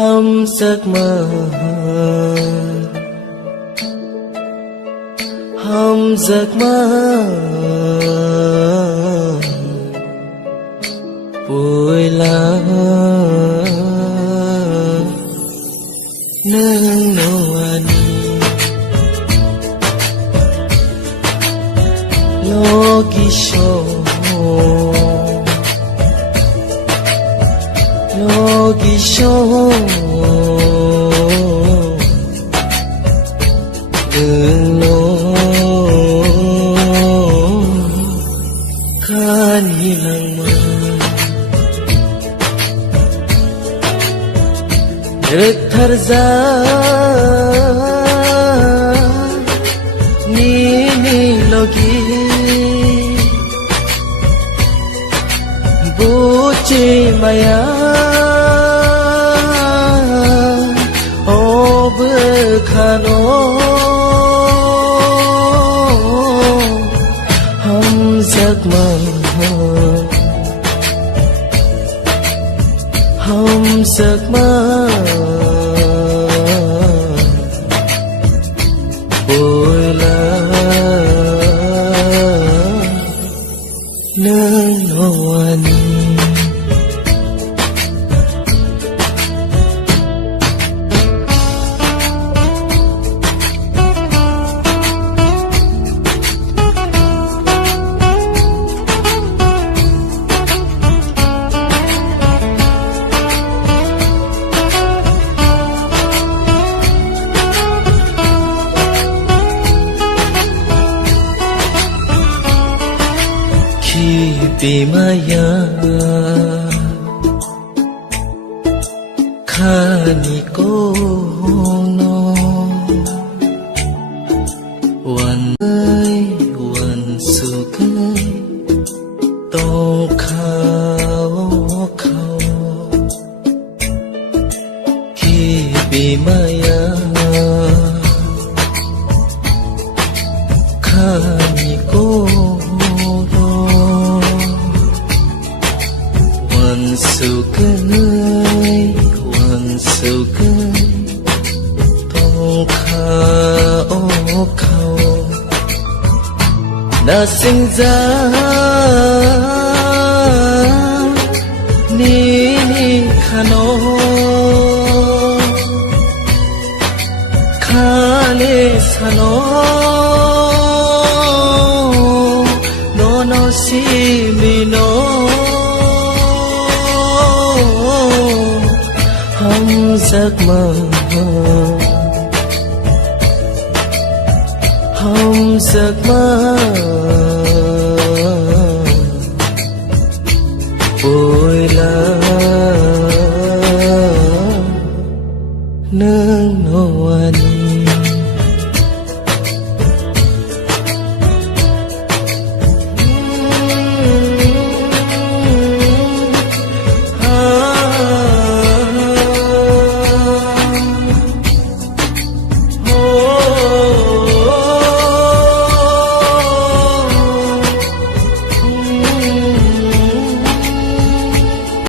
hâm giấc mơ, hâm giấc mơ vui lắm nương noani logisho đừng nô khani lang mơ được thar ra ni logi buci maya khano hâm giấc mơ, hâm giấc mơ vui lắm nương noani Bimaya khani kono wan wan sukai tong khao khao ki bimaya khani kono wan sukai tong khao khao đã sinh ra ni khano khale sano no si mi no hâm giấc mơ, hâm giấc mơ vui lắm nương noani